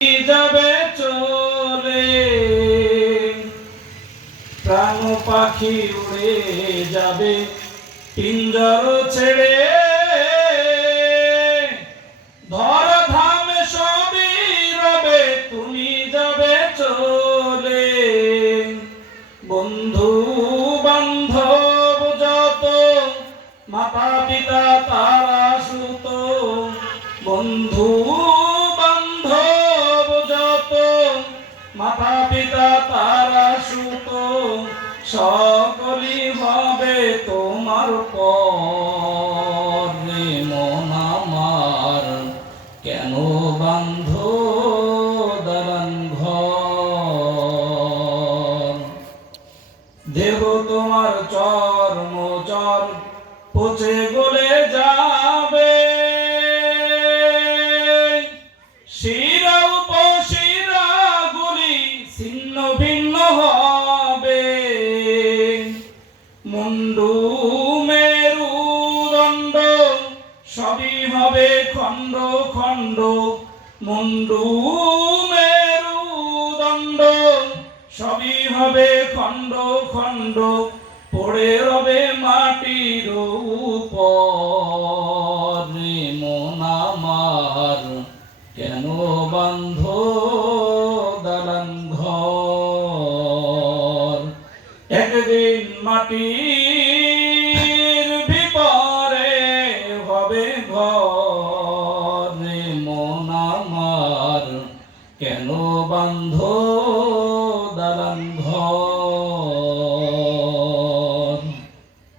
যাবে চলে, প্রাণ পাখি উড়ে যাবে পিঞ্জর ছেড়ে। ধর ধাম সবই রবে, তুমি যাবে চলে। বন্ধু বান্ধব যত, মাতা পিতা তারা সুত। বন্ধু বান্ধব যত, মাতা পিতা তারা সুত। সকলই হবে তোমার পর। মন আমার কেন বান্ধ দালান ঘর। দেহ তোমার চর্ম চর পচে গলে যাবে। শিরা উপশিরা গুলি ছিন্ন ভিন্ন হবে। মুন্ডু মেরুদণ্ড সবই হবে খণ্ড খণ্ড। মুন্ডু মেরুদণ্ড সবই হবে খণ্ড খণ্ড। পড়ে রবে মাটির উপর। মন আমার কেন বান্ধ দালান ঘর। একদিন মাটির ভিতরে হবে ঘর। মন আমার কেন বান্ধ